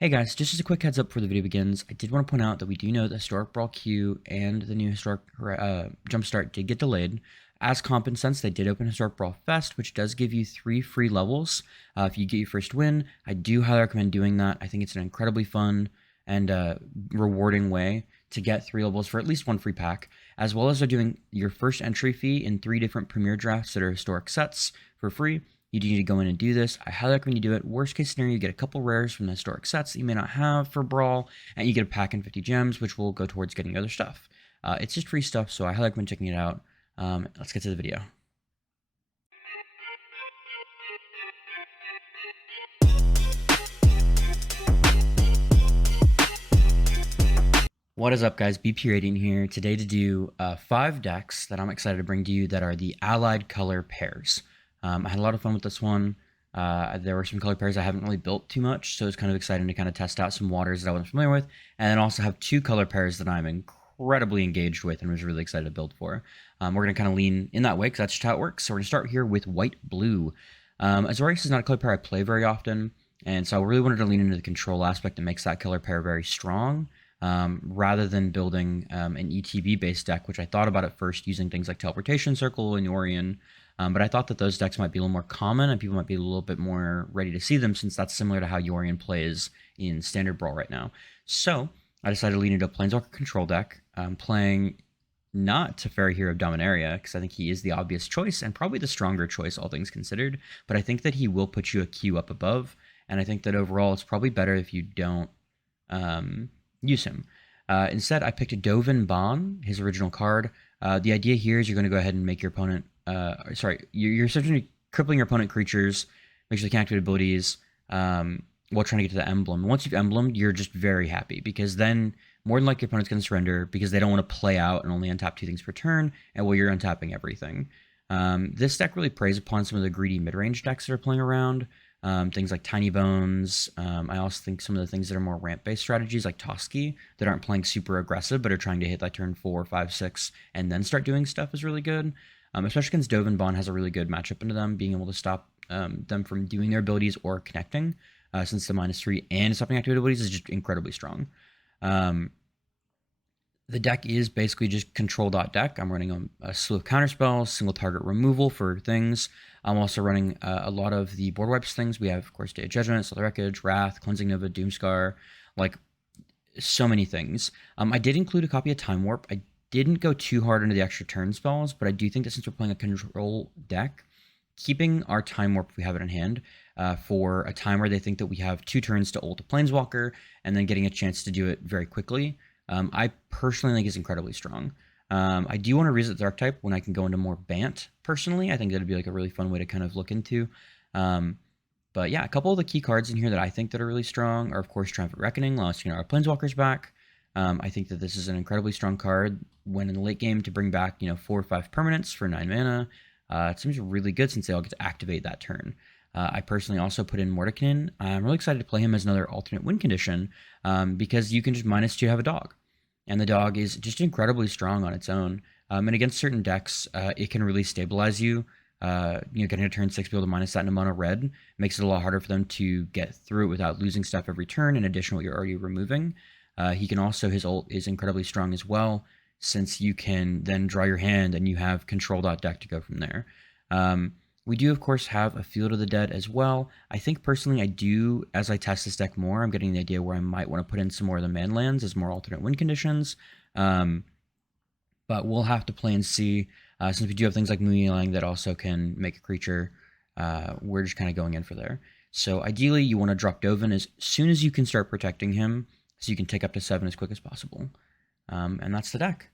Hey guys, just as a quick heads up before the video begins, I did want to point out that we do know the Historic Brawl queue and the new Historic Jumpstart did get delayed. As compensance, they did open Historic Brawl Fest, which does give you 3 free levels if you get your first win. I do highly recommend doing that. I think it's an incredibly fun and rewarding way to get 3 levels for at least 1 free pack, as well as they're doing your first entry fee in 3 different premier drafts that are historic sets for free. You do need to go in and do this. I highly recommend you do it. Worst case scenario, you get a couple rares from the historic sets that you may not have for Brawl, and you get a pack and 50 gems, which will go towards getting other stuff. It's just free stuff, so I highly recommend checking it out. Let's get to the video. What is up, guys? BPRadiant here today to do 5 decks that I'm excited to bring to you that are the allied color pairs. I had a lot of fun with this one. There were some color pairs I haven't really built too much, so it's kind of exciting to kind of test out some waters that I wasn't familiar with, and then also have 2 color pairs that I'm incredibly engaged with and was really excited to build for. We're going to kind of lean in that way because that's just how it works. So we're going to start here with white-blue. Azorious is not a color pair I play very often, and so I really wanted to lean into the control aspect that makes that color pair very strong. Rather than building an ETB-based deck, which I thought about at first using things like Teleportation Circle and Yorion, but I thought that those decks might be a little more common and people might be a little bit more ready to see them since that's similar to how Yorion plays in Standard Brawl right now. So I decided to lean into a Planeswalker control deck, playing not Teferi Hero of Dominaria, because I think he is the obvious choice and probably the stronger choice, all things considered, but I think that he will put you a queue up above, and I think that overall it's probably better if you don't use him. Instead, I picked a Dovin Baan, his original card. The idea here is you're going to go ahead and make your opponent, you're essentially crippling your opponent creatures, make sure they can activate abilities, while trying to get to the emblem. Once you've emblemed, you're just very happy, because then more than likely your opponent's going to surrender, because they don't want to play out and only untap 2 things per turn, and well, you're untapping everything. This deck really preys upon some of the greedy mid-range decks that are playing around. Things like Tiny Bones. I also think some of the things that are more ramp-based strategies like Toski that aren't playing super aggressive but are trying to hit like turn 4, 5, 6 and then start doing stuff is really good. Especially against Dovin, Baan has a really good matchup into them, being able to stop them from doing their abilities or connecting, since the -3 and stopping activate abilities is just incredibly strong. The deck is basically just control.deck. I'm running a slew of counterspells, single target removal for things. I'm also running a lot of the board wipes things. We have, of course, Day of Judgment, Solar Wreckage, Wrath, Cleansing Nova, Doomscar, like so many things. I did include a copy of Time Warp. I didn't go too hard into the extra turn spells, but I do think that since we're playing a control deck, keeping our Time Warp, if we have it in hand, for a time where they think that we have 2 turns to ult a Planeswalker, and then getting a chance to do it very quickly, I personally think is incredibly strong. I do want to revisit the archetype when I can go into more Bant, personally. I think that'd be like a really fun way to kind of look into. But yeah, a couple of the key cards in here that I think that are really strong are, of course, Triumphant Reckoning, allows us to get our Planeswalkers back. I think that this is an incredibly strong card when in the late game to bring back, 4 or 5 permanents for 9 mana. It seems really good since they all get to activate that turn. I personally also put in Mordekhan. I'm really excited to play him as another alternate win condition, because you can just -2 have a dog. And the dog is just incredibly strong on its own. And against certain decks, it can really stabilize you. Getting a turn 6, be able to minus that in a mono red makes it a lot harder for them to get through it without losing stuff every turn, in addition to what you're already removing. He can also, his ult is incredibly strong as well, since you can then draw your hand and you have control.deck to go from there. We do, of course, have a Field of the Dead as well. I think, personally, I do, as I test this deck more, I'm getting the idea where I might want to put in some more of the man lands as more alternate win conditions. But we'll have to play and see, since we do have things like Muilang that also can make a creature. We're just kind of going in for there. So ideally, you want to drop Dovin as soon as you can start protecting him, so you can take up to 7 as quick as possible. And that's the deck.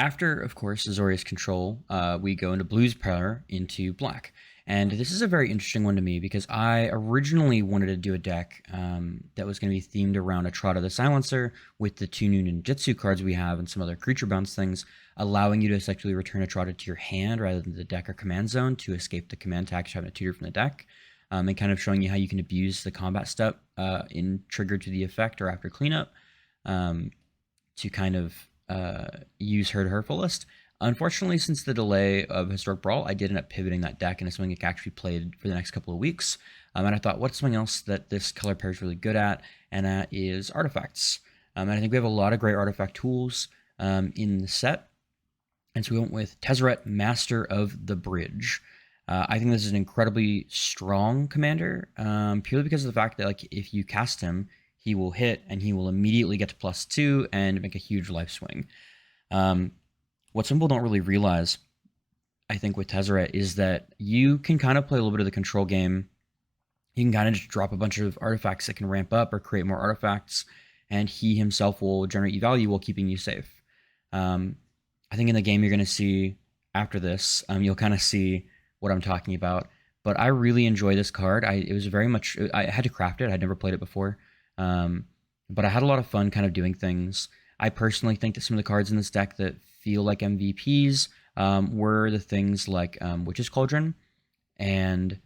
After, of course, Azorious control, we go into blue's power into black. And this is a very interesting one to me because I originally wanted to do a deck that was going to be themed around a Trotta the Silencer with the 2 new ninjutsu cards we have and some other creature bounce things, allowing you to essentially return a Trotta to your hand rather than the deck or command zone to escape the command tags having to tutor from the deck, and kind of showing you how you can abuse the combat step in trigger to the effect or after cleanup to kind of use her to her fullest. Unfortunately, since the delay of Historic Brawl, I did end up pivoting that deck into something I actually played for the next couple of weeks. And I thought, what's something else that this color pair is really good at? And that is artifacts. And I think we have a lot of great artifact tools in the set. And so we went with Tezzeret, Master of the Bridge. I think this is an incredibly strong commander, purely because of the fact that like if you cast him, he will hit and he will immediately get to +2 and make a huge life swing. What some people don't really realize, I think, with Tezzeret is that you can kind of play a little bit of the control game. You can kind of just drop a bunch of artifacts that can ramp up or create more artifacts, and he himself will generate you value while keeping you safe. I think in the game you're going to see after this, you'll kind of see what I'm talking about. But I really enjoy this card. It was very much, I had to craft it. I'd never played it before. But I had a lot of fun kind of doing things. I personally think that some of the cards in this deck that feel like MVPs were the things like Witch's Cauldron and,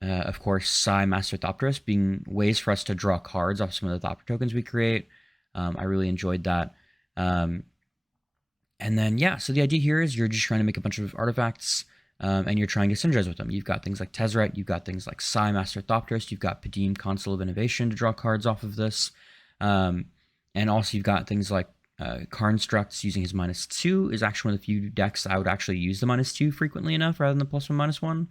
of course, Sai Master Thopterus being ways for us to draw cards off some of the Thopter tokens we create. I really enjoyed that. And then, yeah, so the idea here is you're just trying to make a bunch of artifacts and you're trying to synergize with them. You've got things like Tezzeret, you've got things like Sai Master Thopterus, you've got Padim Consul of Innovation to draw cards off of this. And also you've got things like Karnstructs using his -2 is actually one of the few decks I would actually use the -2 frequently enough rather than the +1/-1.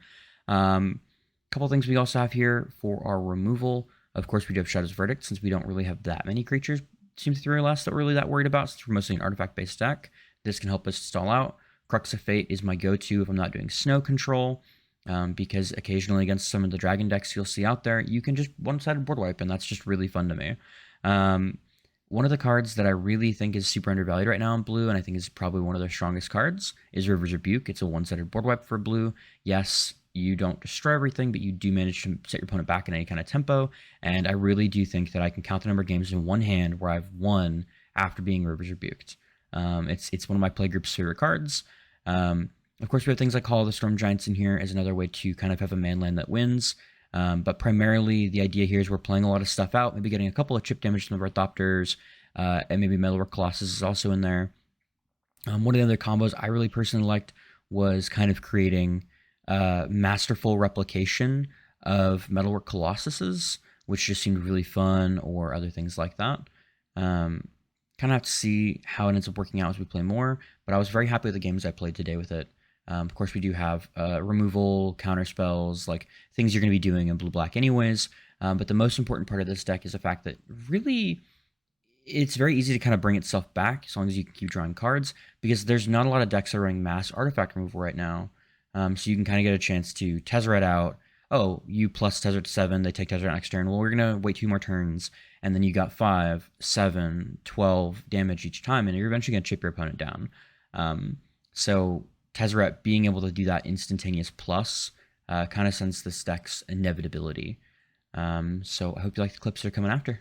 Couple things we also have here for our removal. Of course, we do have Shadow's Verdict since we don't really have that many creatures, seems to be less that we're really that worried about since we're mostly an artifact-based deck. This can help us stall out. Crux of Fate is my go-to if I'm not doing snow control, because occasionally against some of the dragon decks you'll see out there, you can just one-sided board wipe, and that's just really fun to me. One of the cards that I really think is super undervalued right now in blue, and I think is probably one of their strongest cards, is River's Rebuke. It's a one-sided board wipe for blue. Yes, you don't destroy everything, but you do manage to set your opponent back in any kind of tempo, and I really do think that I can count the number of games in one hand where I've won after being River's Rebuked. It's one of my playgroup's favorite cards. Of course, we have things like Call of the Storm Giants in here as another way to kind of have a manland that wins. But primarily, the idea here is we're playing a lot of stuff out, maybe getting a couple of chip damage from the Thopters, and maybe Metalwork Colossus is also in there. One of the other combos I really personally liked was kind of creating masterful replication of Metalwork Colossuses, which just seemed really fun, or other things like that. Kind of have to see how it ends up working out as we play more, but I was very happy with the games I played today with it. Of course, we do have removal, counter spells, like things you're going to be doing in blue-black anyways. But the most important part of this deck is the fact that really it's very easy to kind of bring itself back as long as you can keep drawing cards, because there's not a lot of decks that are running mass artifact removal right now. So you can kind of get a chance to Tezzeret out. Oh, you plus Tezzeret to 7, they take Tezzeret next turn. Well, we're going to wait 2 more turns, and then you got 5, 7, 12 damage each time, and you're eventually going to chip your opponent down. So Tezzeret being able to do that instantaneous plus kind of sends this deck's inevitability. So I hope you like the clips that are coming after.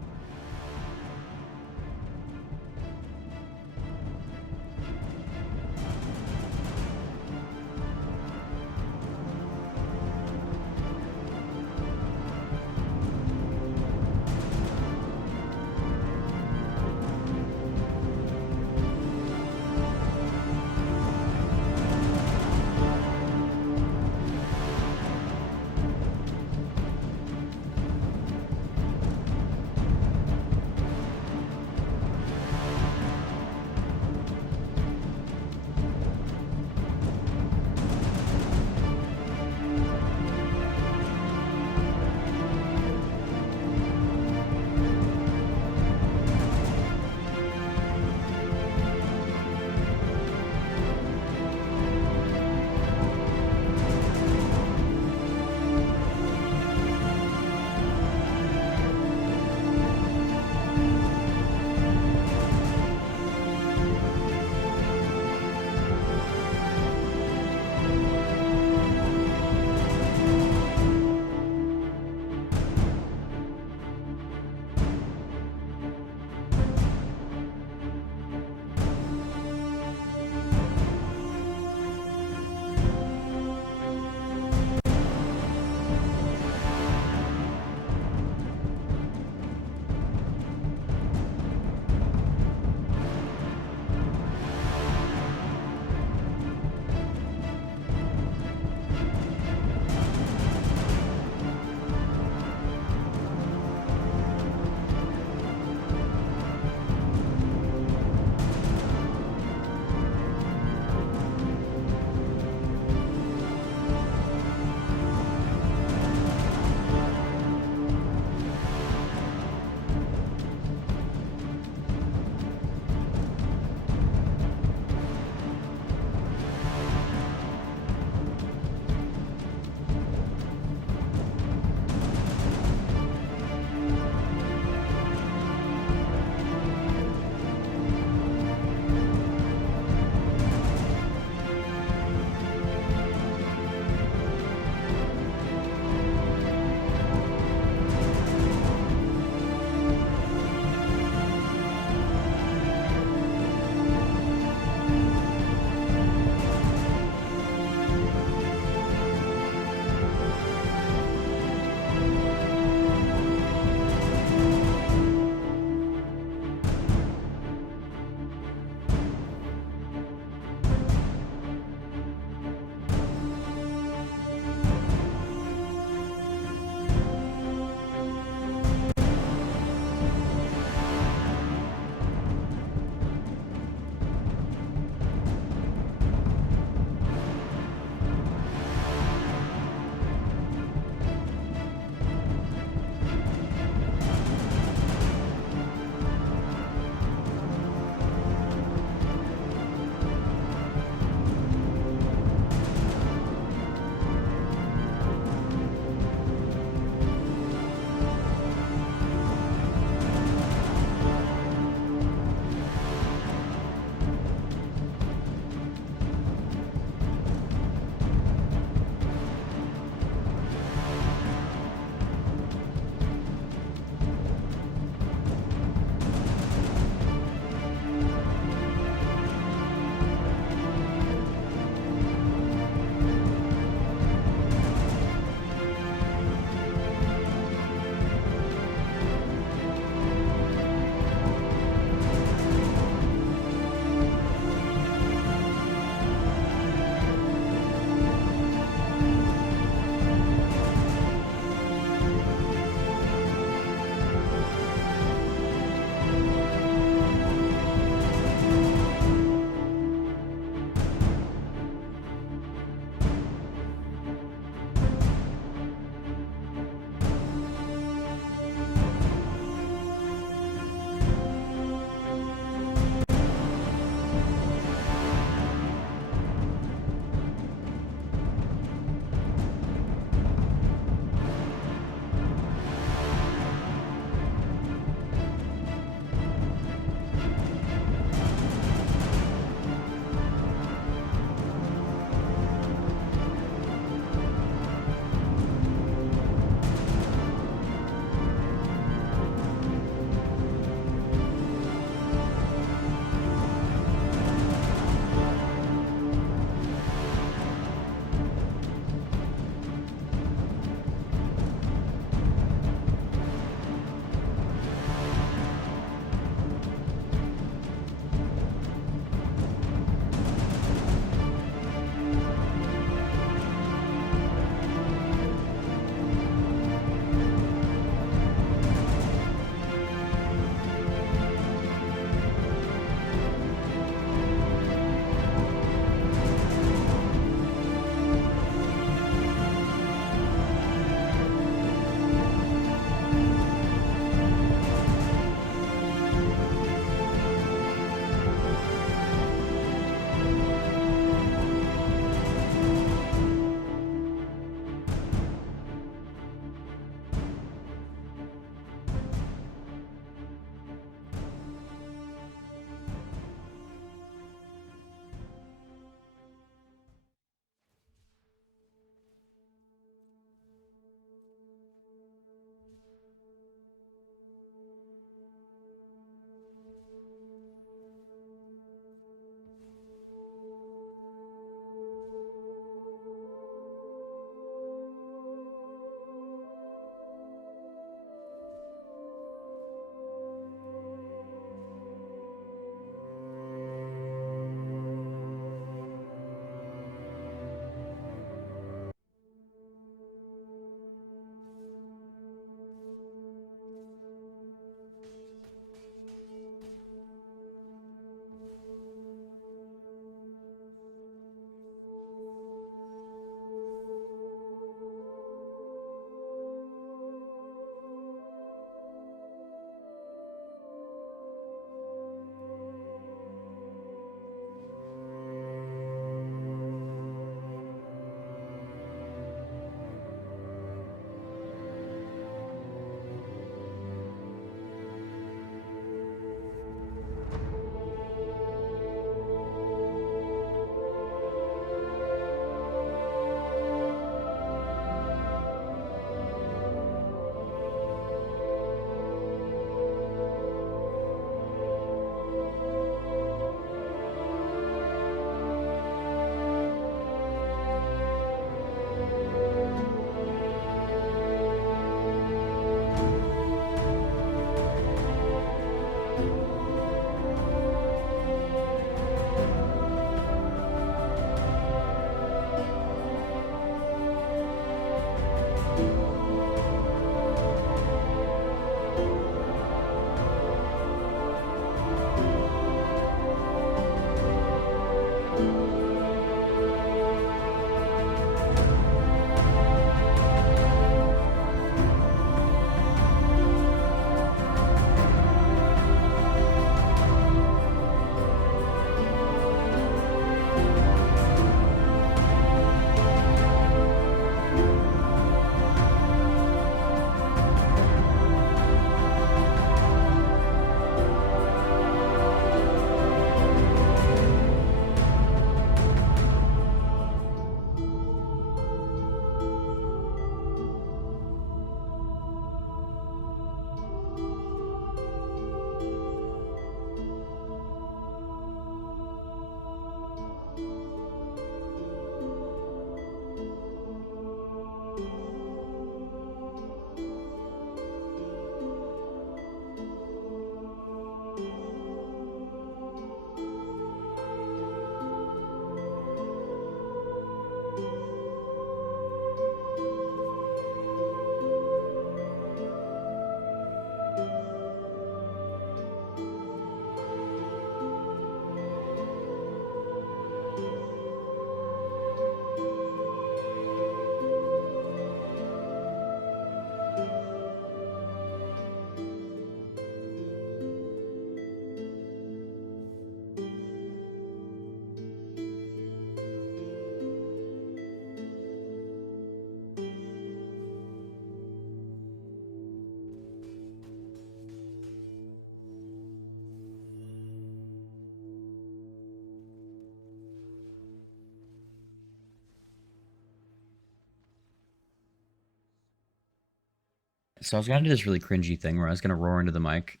So I was gonna do this really cringy thing where I was gonna roar into the mic,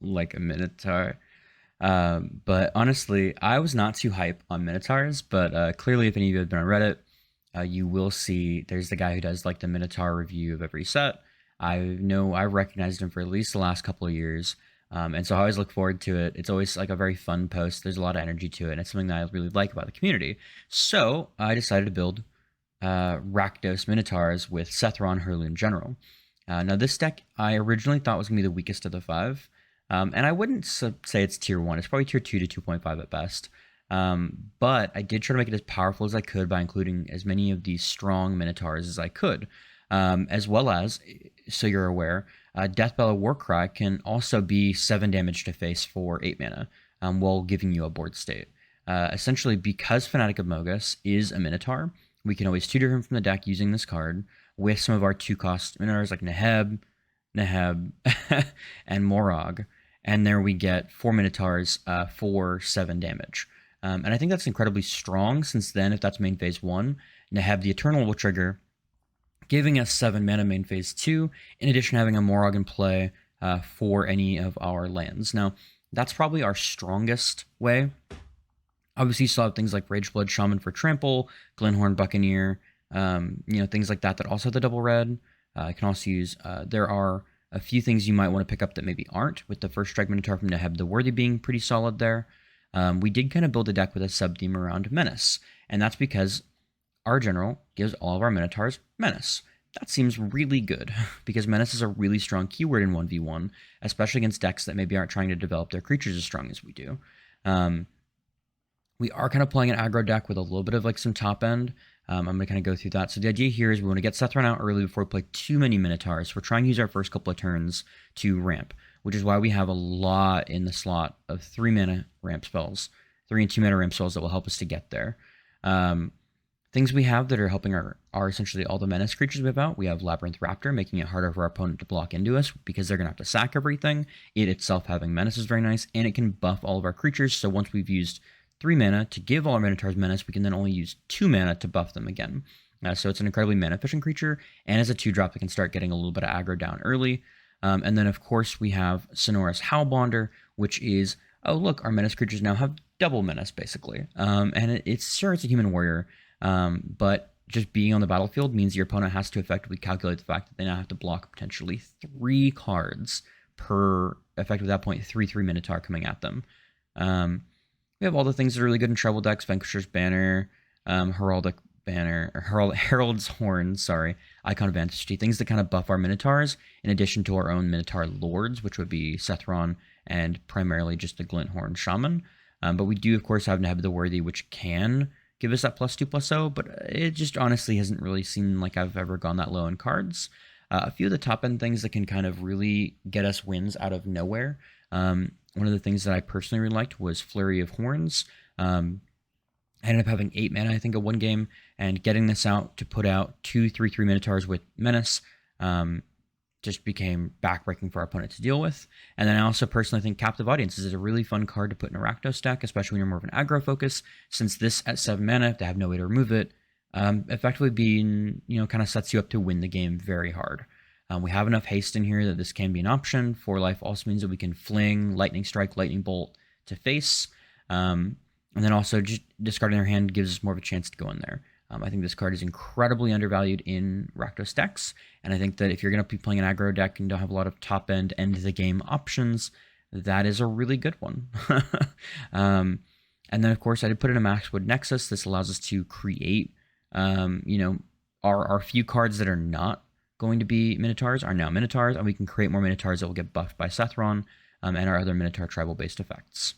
like a Minotaur. But honestly, I was not too hype on Minotaurs. But clearly, if any of you have been on Reddit, you will see there's the guy who does like the Minotaur review of every set. I know I recognized him for at least the last couple of years. And so I always look forward to it. It's always like a very fun post. There's a lot of energy to it, and it's something that I really like about the community. So I decided to build Rakdos Minotaurs with Sethron, Hurloon General. Now, this deck I originally thought was going to be the weakest of the five, and I wouldn't say it's tier 1. It's probably tier 2 to 2.5 at best. But I did try to make it as powerful as I could by including as many of these strong Minotaurs as I could, as well as, so you're aware, Deathbell Warcry can also be 7 damage to face for 8 mana, while giving you a board state. Essentially, because Fanatic of Mogus is a Minotaur, we can always tutor him from the deck using this card with some of our 2-cost Minotaurs like Neheb, and Morog. And there we get 4 Minotaurs for 7 damage. And I think that's incredibly strong, since then, if that's main phase 1, Neheb the Eternal will trigger, giving us 7 mana main phase 2, in addition to having a Morog in play for any of our lands. Now, that's probably our strongest way. Obviously, you still have things like Rageblood Shaman for Trample, Glenhorn Buccaneer, things like that also have the double red. You can also use, there are a few things you might want to pick up that maybe aren't, with the first Strike Minotaur from Neheb the Worthy being pretty solid there. We did kind of build a deck with a sub-theme around Menace, and that's because our general gives all of our Minotaurs Menace. That seems really good, because Menace is a really strong keyword in 1v1, especially against decks that maybe aren't trying to develop their creatures as strong as we do. We are kind of playing an aggro deck with a little bit of like some top end. I'm going to kind of go through that. So the idea here is we want to get Sethron out early before we play too many Minotaurs. We're trying to use our first couple of turns to ramp, which is why we have a lot in the slot of 3 mana ramp spells, 3 and 2 mana ramp spells that will help us to get there. Things we have that are helping are essentially all the menace creatures we have out. We have Labyrinth Raptor, making it harder for our opponent to block into us because they're going to have to sack everything. It itself having menace is very nice, and it can buff all of our creatures. So once we've used 3 mana to give all our Minotaurs menace, we can then only use 2 mana to buff them again. So it's an incredibly mana efficient creature, and as a 2-drop, it can start getting a little bit of aggro down early. And then, of course, we have Sonora's Howlbonder, which is, oh, look, our menace creatures now have double menace, basically. And it's a human warrior, but just being on the battlefield means your opponent has to effectively calculate the fact that they now have to block potentially 3 cards per, effectively at that point, 3/3 Minotaur coming at them. We have all the things that are really good in treble decks: Vanquisher's Banner, Heraldic Banner, or Herald's Horn, Icon of Ancestry, things that kind of buff our Minotaurs, in addition to our own Minotaur Lords, which would be Sethron and primarily just the Glinthorn Shaman. But we do, of course, have Neheb the Worthy, which can give us that +2/+0, but it just honestly hasn't really seemed like I've ever gone that low in cards. A few of the top-end things that can kind of really get us wins out of nowhere. One of the things that I personally really liked was Flurry of Horns. I ended up having 8 mana, I think, in one game, and getting this out to put out 2 3/3 Minotaurs with Menace just became backbreaking for our opponent to deal with. And then I also personally think Captive Audiences is a really fun card to put in a Rakdos deck, especially when you're more of an aggro focus, since this at 7 mana, if they have no way to remove it, effectively being, kind of sets you up to win the game very hard. We have enough haste in here that this can be an option. 4 life also means that we can fling, Lightning Strike, Lightning Bolt to face. And then also just discarding their hand gives us more of a chance to go in there. I think this card is incredibly undervalued in Rakdos decks. And I think that if you're going to be playing an aggro deck and don't have a lot of top-end, end-of-the-game options, that is a really good one. And then, of course, I did put in a Maxwood Nexus. This allows us to create, our few cards that are not going to be Minotaurs are now Minotaurs, and we can create more Minotaurs that will get buffed by Sethron and our other Minotaur tribal-based effects.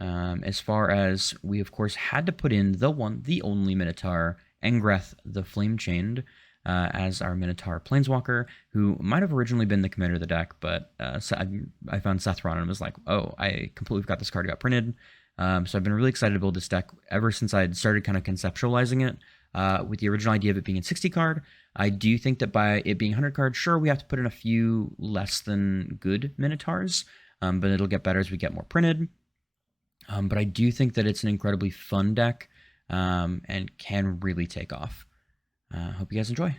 As far as we, of course, had to put in the only Minotaur, Engreth the Flame-Chained, as our Minotaur Planeswalker, who might have originally been the commander of the deck, but I found Sethron and was like, oh, I completely forgot this card got printed. So I've been really excited to build this deck ever since I had started kind of conceptualizing it. With the original idea of it being a 60 card, I do think that by it being 100 cards, sure, we have to put in a few less than good Minotaurs, but it'll get better as we get more printed. But I do think that it's an incredibly fun deck and can really take off. Hope you guys enjoy.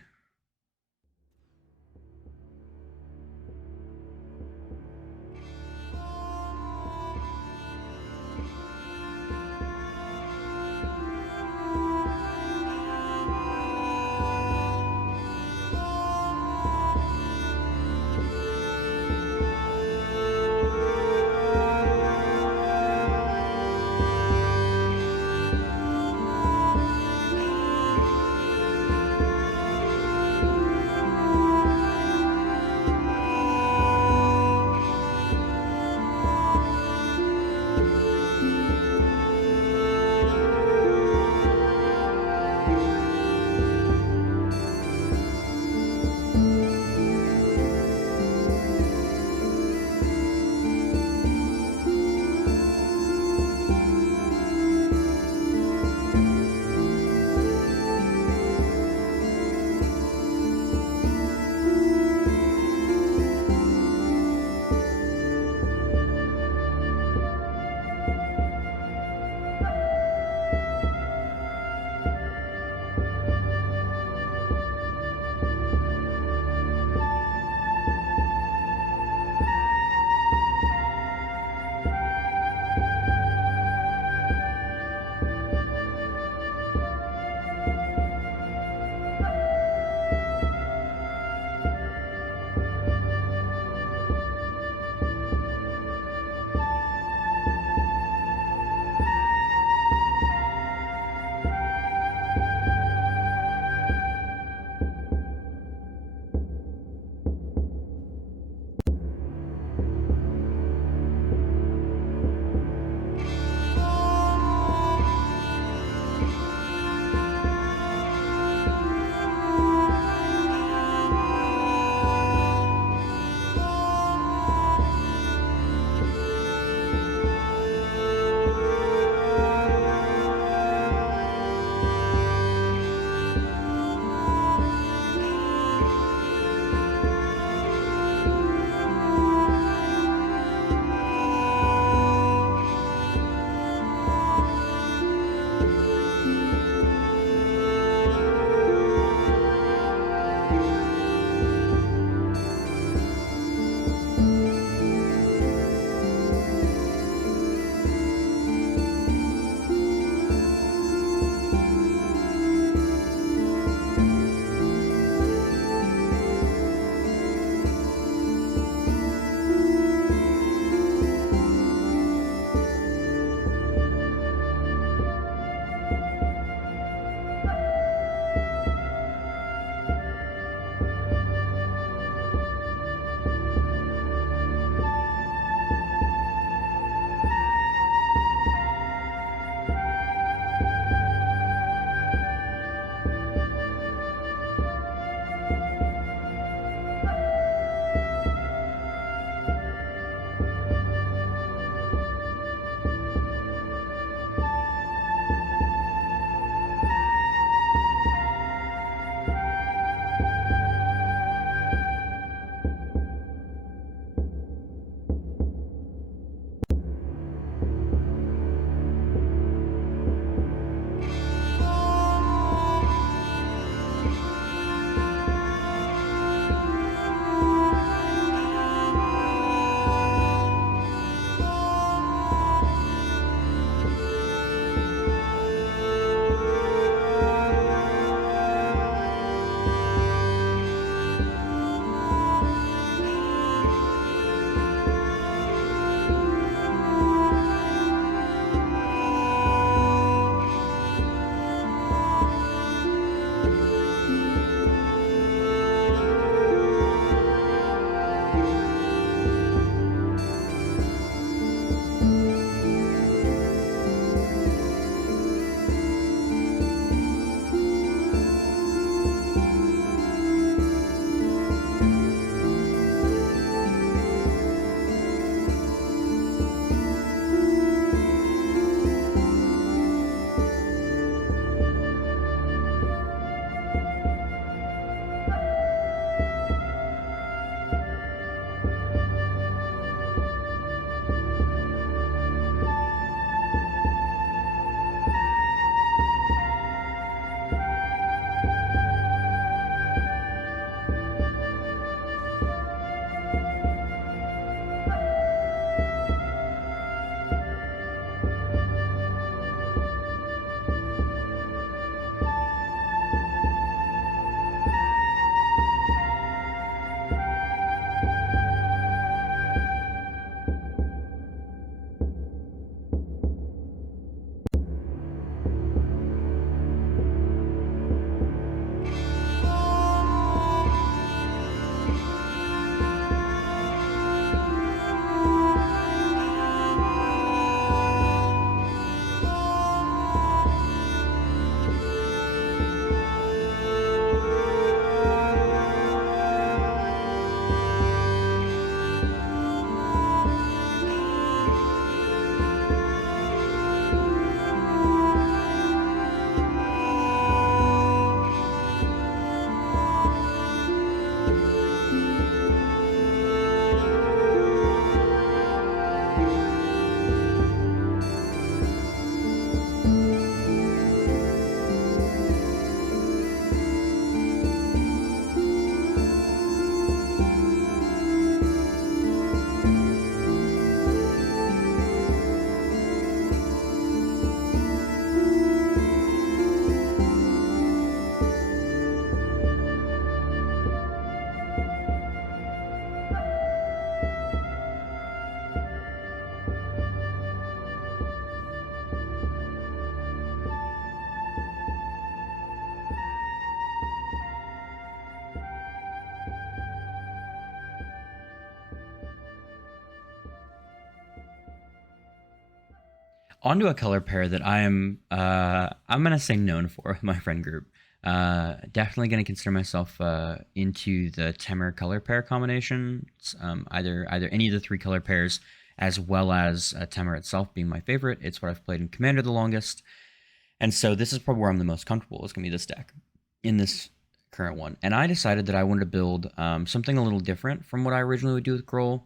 onto a color pair that I'm gonna say known for with my friend group. Definitely gonna consider myself into the Temur color pair combinations. Either any of the 3 color pairs, as well as Temur itself being my favorite. It's what I've played in Commander the longest, and so this is probably where I'm the most comfortable. It's gonna be this deck in this current one. And I decided that I wanted to build something a little different from what I originally would do with Gruul,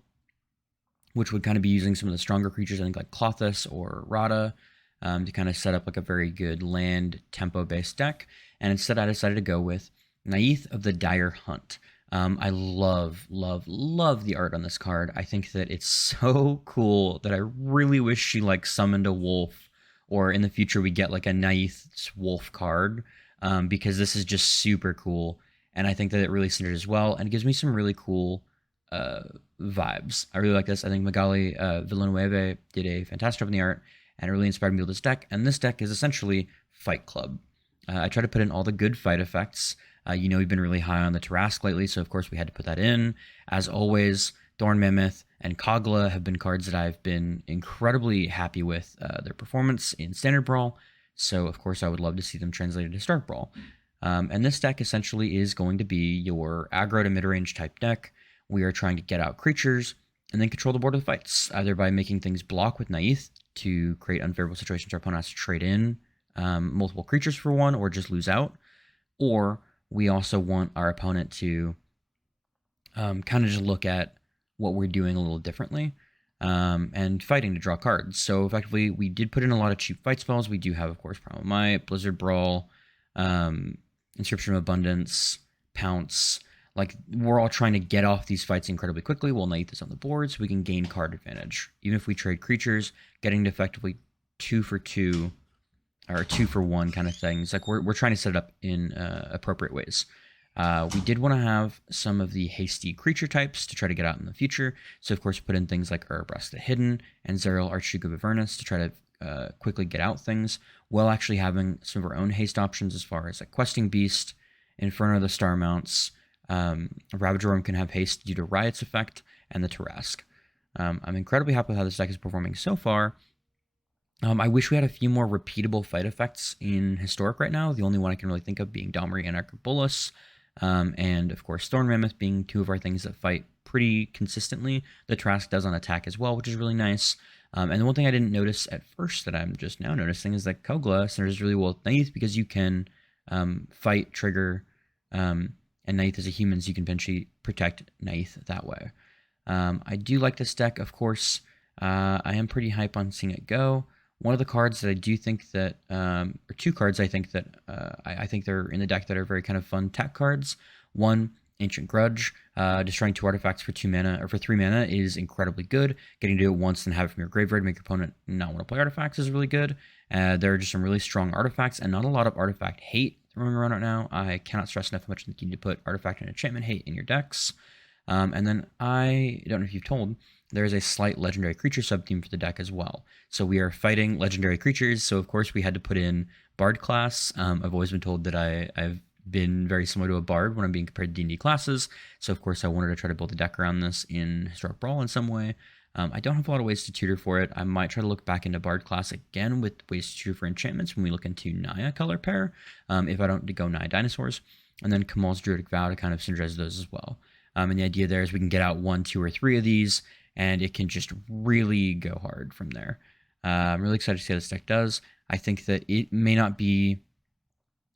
which would kind of be using some of the stronger creatures, I think like Klothys or Rada, to kind of set up like a very good land tempo-based deck. And instead I decided to go with Neyith of the Dire Hunt. I love the art on this card. I think that it's so cool that I really wish she like summoned a wolf, or in the future we get like a Neyith's wolf card, because this is just super cool. And I think that it really synergizes well, and it gives me some really cool vibes. I really like this. I think Magali Villanueva did a fantastic job in the art, and it really inspired me with this deck. And this deck is essentially Fight Club. I try to put in all the good fight effects. We've been really high on the Tarask lately, so of course we had to put that in. As always, Thorn Mammoth and Kogla have been cards that I've been incredibly happy with their performance in Standard Brawl, so of course I would love to see them translated to Historic Brawl. And this deck essentially is going to be your aggro to mid-range type deck. We are trying to get out creatures and then control the board with fights, either by making things block with Neyith to create unfavorable situations our opponent has to trade in multiple creatures for one, or just lose out. Or we also want our opponent to kind of just look at what we're doing a little differently, and fighting to draw cards. So effectively, we did put in a lot of cheap fight spells. We do have, of course, Primal Might, Blizzard Brawl, Inscription of Abundance, Pounce. Like, we're all trying to get off these fights incredibly quickly while Neyith is on the board, so we can gain card advantage. Even if we trade creatures, getting to effectively 2 for 2 or 2 for 1 kind of things. Like, we're trying to set it up in appropriate ways. We did want to have some of the hasty creature types to try to get out in the future. So, of course, put in things like Urabras the Hidden and Zerial Archduke of Avernus to try to quickly get out things, while actually having some of our own haste options as far as like Questing Beast, Inferno the Star Mounts. Ravager Worm can have haste due to Riot's effect, and the Tarask. I'm incredibly happy with how this deck is performing so far. I wish we had a few more repeatable fight effects in Historic right now. The only one I can really think of being Domri and Archibulus, and of course Thorn Mammoth being 2 of our things that fight pretty consistently. The Tarask does on attack as well, which is really nice. And the one thing I didn't notice at first that I'm just now noticing is that Kogla synergizes really well with Neyith, because you can fight, trigger, and Neyith as a human, so you can potentially protect Neyith that way. I do like this deck, of course. I am pretty hype on seeing it go. One of the cards that I do think that, or 2 cards I think that, I think they're in the deck that are very kind of fun tech cards. One, Ancient Grudge. Destroying 2 artifacts for 2 mana, or for 3 mana, is incredibly good. Getting to do it once and have it from your graveyard to make your opponent not want to play artifacts is really good. There are just some really strong artifacts, and not a lot of artifact hate running around right now. I cannot stress enough how much you need to put artifact and enchantment hate in your decks. And then I don't know if you've told, there's a slight legendary creature sub-theme for the deck as well. So we are fighting legendary creatures, so of course we had to put in Bard class. I've always been told that I've been very similar to a Bard when I'm being compared to D&D classes, so of course I wanted to try to build a deck around this in Historic Brawl in some way. I don't have a lot of ways to tutor for it. I might try to look back into Bard class again with ways to tutor for enchantments when we look into Naya color pair, if I don't go Naya Dinosaurs, and then Kamal's Druidic Vow to kind of synergize those as well. And the idea there is we can get out 1, 2, or 3 of these, and it can just really go hard from there. I'm really excited to see how this deck does. I think that it may not be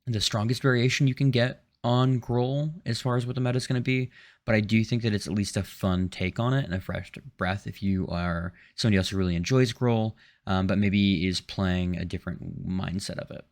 the strongest variation you can get on Gruul as far as what the meta is going to be, but I do think that it's at least a fun take on it and a fresh breath if you are somebody else who really enjoys Gruul, but maybe is playing a different mindset of it.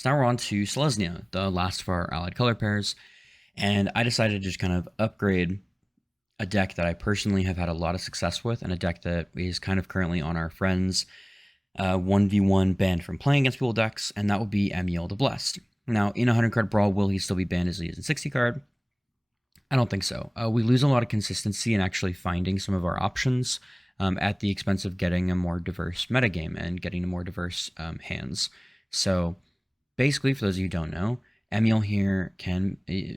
So now we're on to Selesnya, the last of our allied color pairs, and I decided to just kind of upgrade a deck that I personally have had a lot of success with, and a deck that is kind of currently on our friends' 1v1 banned from playing against people decks, and that would be Emil the Blessed. Now, in a 100 card Brawl, will he still be banned as he is in 60 card? I don't think so. We lose a lot of consistency in actually finding some of our options at the expense of getting a more diverse metagame and getting more diverse hands. So basically, for those of you who don't know, Emiel here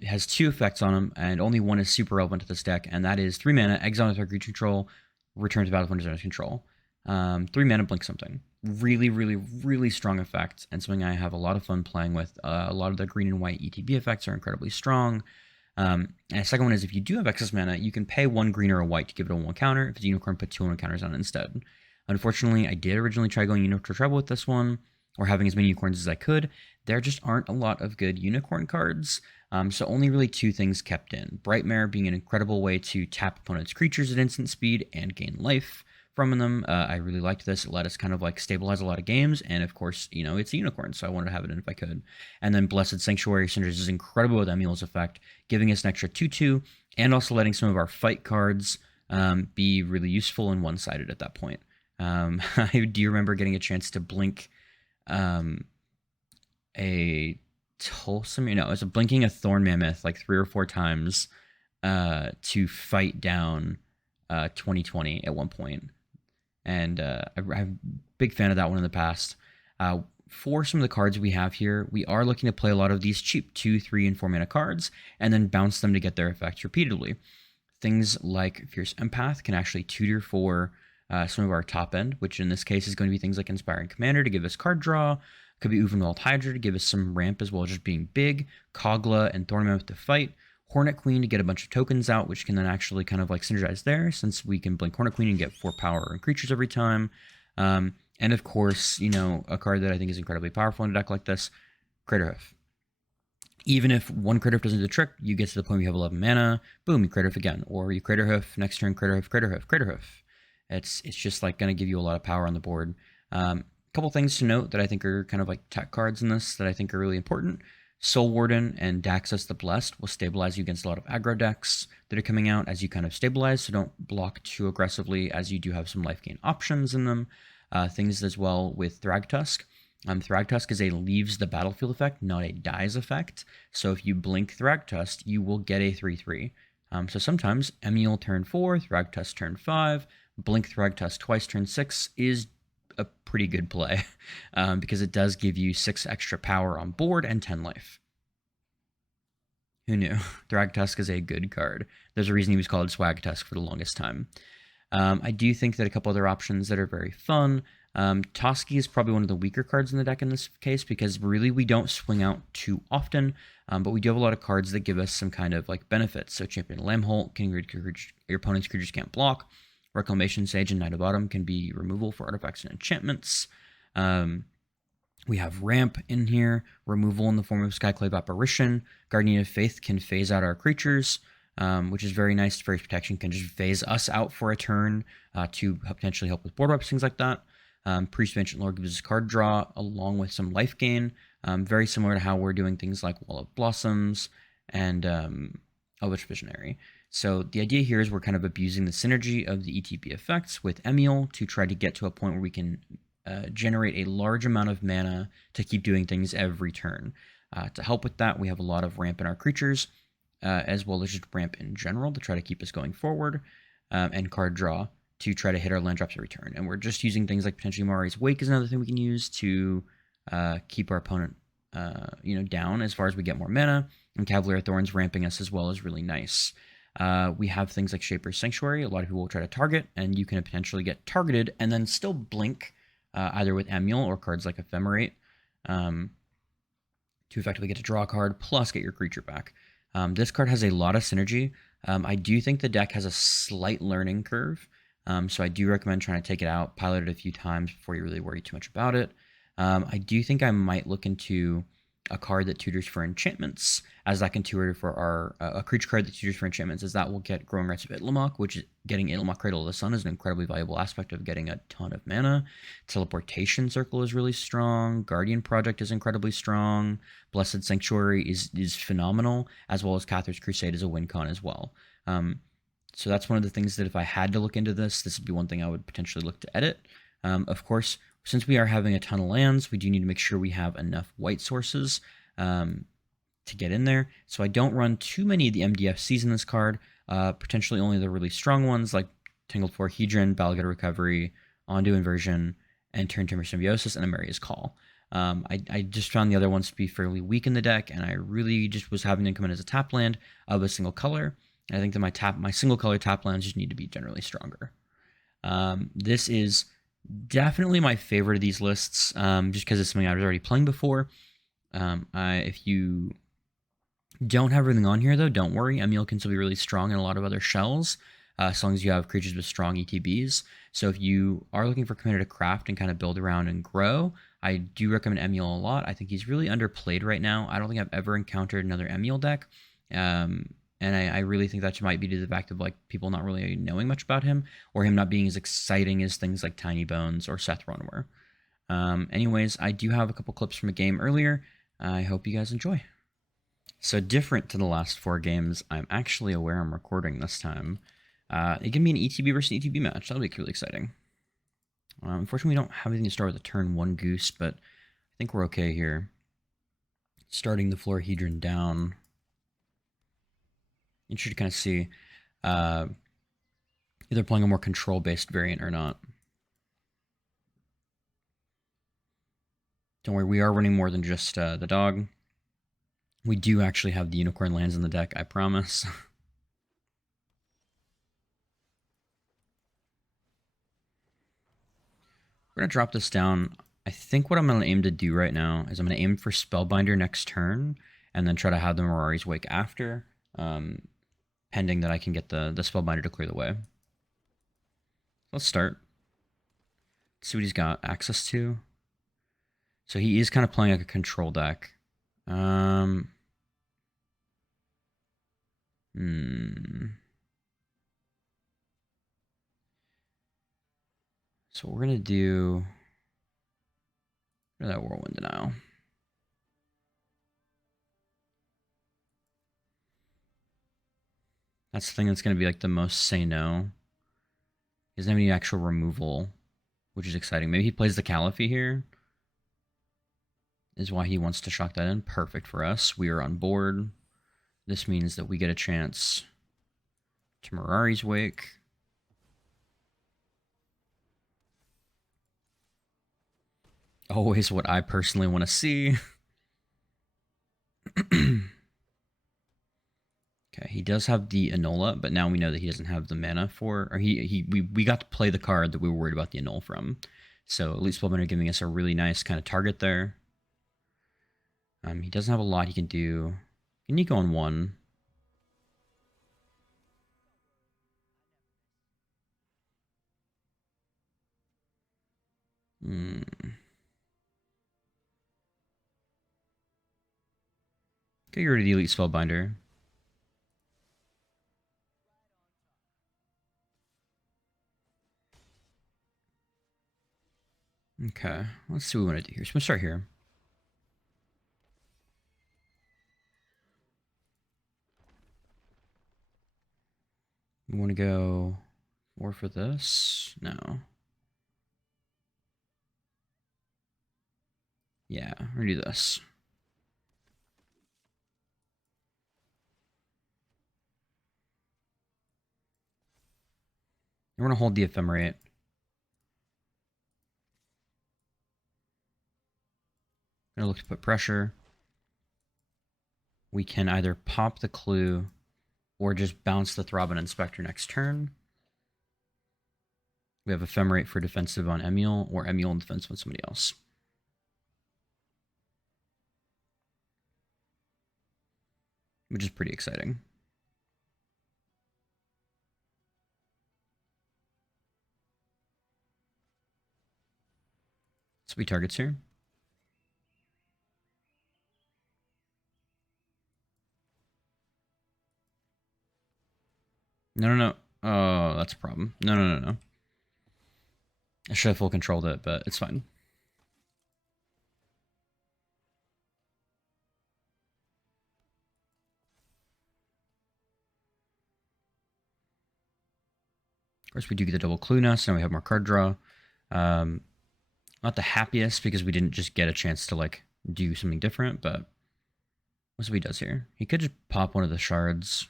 has 2 effects on him, and only one is super relevant to this deck, and that is 3 mana, exile with creature control, return to battle when under control. 3 mana, blink something. Really, really, really strong effect, and something I have a lot of fun playing with. A lot of the green and white ETB effects are incredibly strong. And the second one is, if you do have excess mana, you can pay 1 green or a white to give it a 1 counter. If it's a unicorn, put 2 1 counters on it instead. Unfortunately, I did originally try going unicorn treble with this one, or having as many unicorns as I could. There just aren't a lot of good unicorn cards, so only really 2 things kept in. Brightmare being an incredible way to tap opponents' creatures at instant speed and gain life from them. I really liked this. It let us kind of like stabilize a lot of games, and of course, you know, it's a unicorn, so I wanted to have it in if I could. And then Blessed Sanctuary synergies is incredible with Emil's effect, giving us an extra 2/2, and also letting some of our fight cards be really useful and one-sided at that point. I do remember getting a chance to blink a Tulsa, it was blinking a Thorn Mammoth like 3 or 4 times to fight down 2020 at one point. And I'm a big fan of that one in the past. For some of the cards we have here, we are looking to play a lot of these cheap 2, 3, and 4 mana cards, and then bounce them to get their effects repeatedly. Things like Fierce Empath can actually tutor for some of our top end, which in this case is going to be things like Inspiring Commander to give us card draw. Could be Uvenwald Hydra to give us some ramp as well as just being big. Kogla and Thornmouth to fight. Hornet Queen to get a bunch of tokens out, which can then actually kind of like synergize there, since we can blink Hornet Queen and get 4 power and creatures every time. And of course, you know, a card that I think is incredibly powerful in a deck like this, Craterhoof. Even if one Craterhoof doesn't do the trick, you get to the point where you have 11 mana, boom, you Craterhoof again. Or you Craterhoof, next turn Craterhoof, Craterhoof, Craterhoof. It's just like going to give you a lot of power on the board. Couple things to note that I think are kind of like tech cards in this that I think are really important. Soul Warden and Daxus the Blessed will stabilize you against a lot of aggro decks that are coming out as you kind of stabilize, so don't block too aggressively, as you do have some life gain options in them. Things as well with Thragtusk. Thragtusk is a leaves the battlefield effect, not a dies effect. So if you blink Thragtusk, you will get a 3/3. So sometimes Emiel turn 4, Thragtusk turn 5, blink Thragtusk twice turn 6 is a pretty good play because it does give you 6 extra power on board and 10 life. Who knew? Thragtusk is a good card. There's a reason he was called Swagtusk for the longest time. I do think that a couple other options that are very fun. Toski is probably one of the weaker cards in the deck in this case, because really we don't swing out too often, but we do have a lot of cards that give us some kind of like benefits. So Champion Lamholt, your opponent's creatures can't block. Reclamation Sage and Knight of Autumn can be removal for artifacts and enchantments. We have Ramp in here, removal in the form of Skyclave Apparition. Guardian of Faith can phase out our creatures, which is very nice. Fairy's Protection can just phase us out for a turn to potentially help with board wipes, things like that. Priest of Ancient Lore gives us card draw along with some life gain, very similar to how we're doing things like Wall of Blossoms and Elvish Visionary. So the idea here is we're kind of abusing the synergy of the ETB effects with Emiel to try to get to a point where we can generate a large amount of mana to keep doing things every turn. To help with that, we have a lot of ramp in our creatures, as well as just ramp in general to try to keep us going forward, and card draw to try to hit our land drops every turn. And we're just using things like potentially Mari's Wake is another thing we can use to keep our opponent down as far as we get more mana, and Cavalier Thorns ramping us as well is really nice. We have things like Shaper's Sanctuary. A lot of people will try to target, and you can potentially get targeted and then still blink either with Emiel or cards like Ephemerate to effectively get to draw a card plus get your creature back. This card has a lot of synergy. I do think the deck has a slight learning curve, so I do recommend trying to take it out, pilot it a few times before you really worry too much about it. I do think I might look into a card that tutors for enchantments, as that can tutor for our a creature card that tutors for enchantments, as that will get Growing Rites of Itlimoc, which is getting Itlimoc Cradle of the Sun is an incredibly valuable aspect of getting a ton of mana. Teleportation Circle is really strong. Guardian Project is incredibly strong. Blessed Sanctuary is phenomenal, as well as Cathar's Crusade is a win con as well. So that's one of the things that if I had to look into this would be one thing I would potentially look to edit. Of course, since we are having a ton of lands, we do need to make sure we have enough white sources to get in there. So I don't run too many of the MDFCs in this card, potentially only the really strong ones like Tangled Hedron, Balagata Recovery, Ondu Inversion, and Turn Timber Symbiosis, and Amaria's Call. I just found the other ones to be fairly weak in the deck, and I really just was having them come in as a tap land of a single color. And I think that my single color tap lands just need to be generally stronger. This is definitely my favorite of these lists, just because it's something I was already playing before. If you don't have everything on here, though, don't worry. Emiel can still be really strong in a lot of other shells, as long as you have creatures with strong ETBs. So if you are looking for commander to craft and kind of build around and grow, I do recommend Emiel a lot. I think he's really underplayed right now. I don't think I've ever encountered another Emiel deck. And I really think that might be to the fact of like people not really knowing much about him, or him not being as exciting as things like Tiny Bones or Sethron were. Anyways, I do have a couple clips from a game earlier. I hope you guys enjoy. So different to the last 4 games, I'm actually aware I'm recording this time. It can be an ETB versus ETB match. That'll be really exciting. Unfortunately, we don't have anything to start with a turn 1 goose, but I think we're okay here. Starting the Florahedron down. Interesting to kind of see either playing a more control-based variant or not. Don't worry, we are running more than just the dog. We do actually have the unicorn lands in the deck, I promise. We're going to drop this down. I think what I'm going to aim to do right now is I'm going to aim for Spellbinder next turn, and then try to have the Mirari's Wake after, pending that I can get the Spellbinder to clear the way. Let's start. Let's see what he's got access to. So he is kind of playing like a control deck. So what we're going to do... that Whirlwind Denial. That's the thing that's going to be like the most say no. He doesn't have any actual removal, which is exciting. Maybe he plays the Caliphate here. Is why he wants to shock that in. Perfect for us. We are on board. This means that we get a chance to Mirari's Wake. Always what I personally want to see. Okay, he does have the Enola, but now we know that he doesn't have the mana for, or we got to play the card that we were worried about the Annul from. So at least Spellbinder giving us a really nice kind of target there. He doesn't have a lot he can do. Can you go on 1? Okay, you're ready to delete Spellbinder. Okay, let's see what we want to do here. So I'm going to start here. We want to go 4 for this? No. Yeah, we're going to do this. We're going to hold the Ephemerate. Going to look to put pressure. We can either pop the Clue or just bounce the Throbbing Inspector next turn. We have Ephemerate for defensive on Emiel, or Emiel in defensive on somebody else. Which is pretty exciting. So we targets here. No, no, no. Oh, that's a problem. No, no, no, no. I should have full controlled it, but it's fine. Of course, we do get the double clue now, so now we have more card draw. Not the happiest because we didn't just get a chance to like do something different, but what's what he does here? He could just pop one of the shards.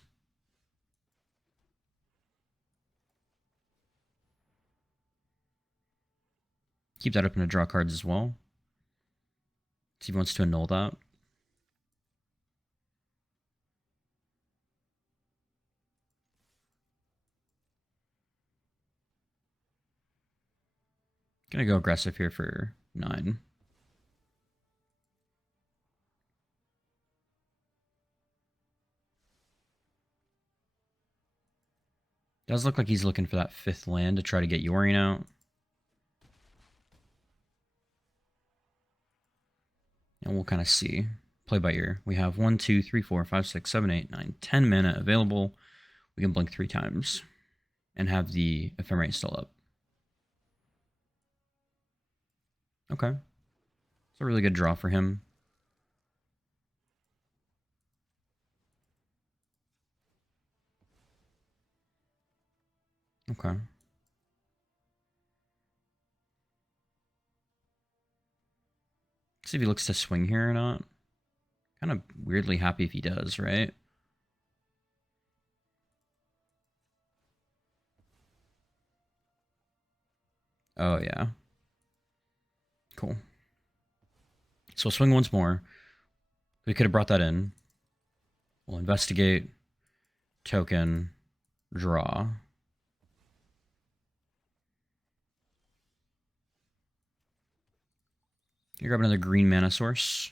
Keep that open to draw cards as well. See if he wants to annul that. Gonna go aggressive here for 9. Does look like he's looking for that 5th land to try to get Yorion out. And we'll kind of see. Play by ear. We have 1, 2, 3, 4, 5, 6, 7, 8, 9, 10 mana available. We can blink 3 times and have the ephemerate still up. Okay. It's a really good draw for him. Okay. See if he looks to swing here or not. Kind of weirdly happy if he does, right? Oh, yeah. Cool. So we'll swing once more. We could have brought that in. We'll investigate, token, draw. You grab another green mana source.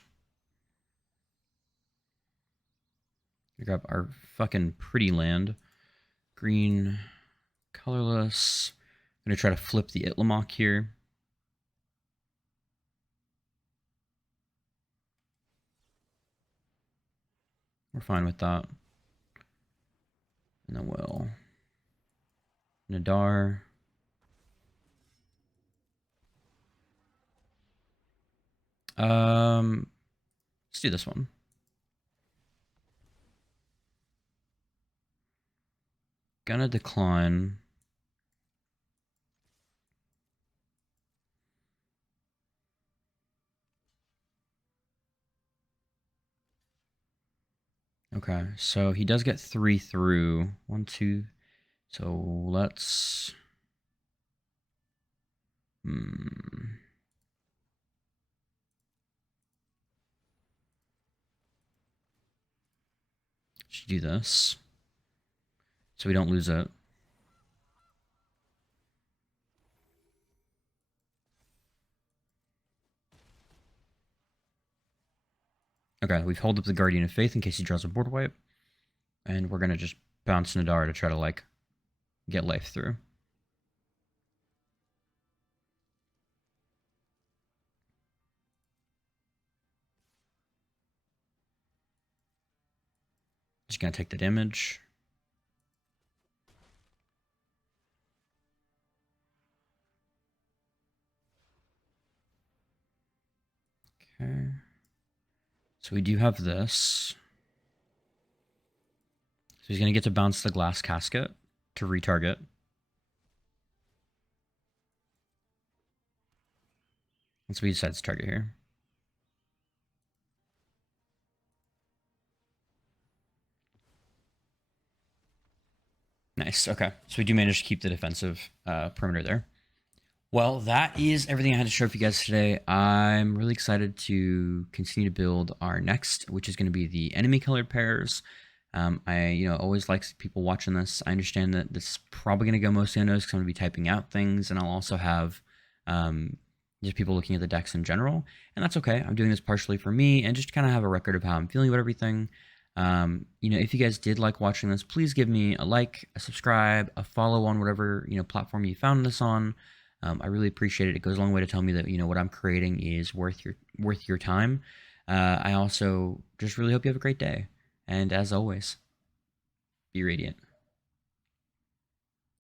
You grab our fucking pretty land. Green, colorless. I'm going to try to flip the Itlamok here. We're fine with that. And then we'll Nadar. Let's do this one. Gonna decline. Okay, so he does get 3 through. 1, 2. So let's... Should do this. So we don't lose it. Okay, we've held up the Guardian of Faith in case he draws a board wipe. And we're going to just bounce Nadar to try to, like, get life through. Just going to take the damage. Okay. So we do have this. So he's going to get to bounce the glass casket to retarget. And so he decides to target here. Nice. Okay. So we do manage to keep the defensive perimeter there. Well, that is everything I had to show for you guys today. I'm really excited to continue to build our next, which is going to be the enemy colored pairs. I always like people watching this. I understand that this is probably going to go mostly unnoticed because I'm going to be typing out things, and I'll also have just people looking at the decks in general, and that's okay. I'm doing this partially for me and just to kind of have a record of how I'm feeling about everything. If you guys did like watching this, please give me a like, a subscribe, a follow on whatever platform you found this on. I really appreciate it. It goes a long way to tell me that what I'm creating is worth your time. I also just really hope you have a great day. And as always, be radiant.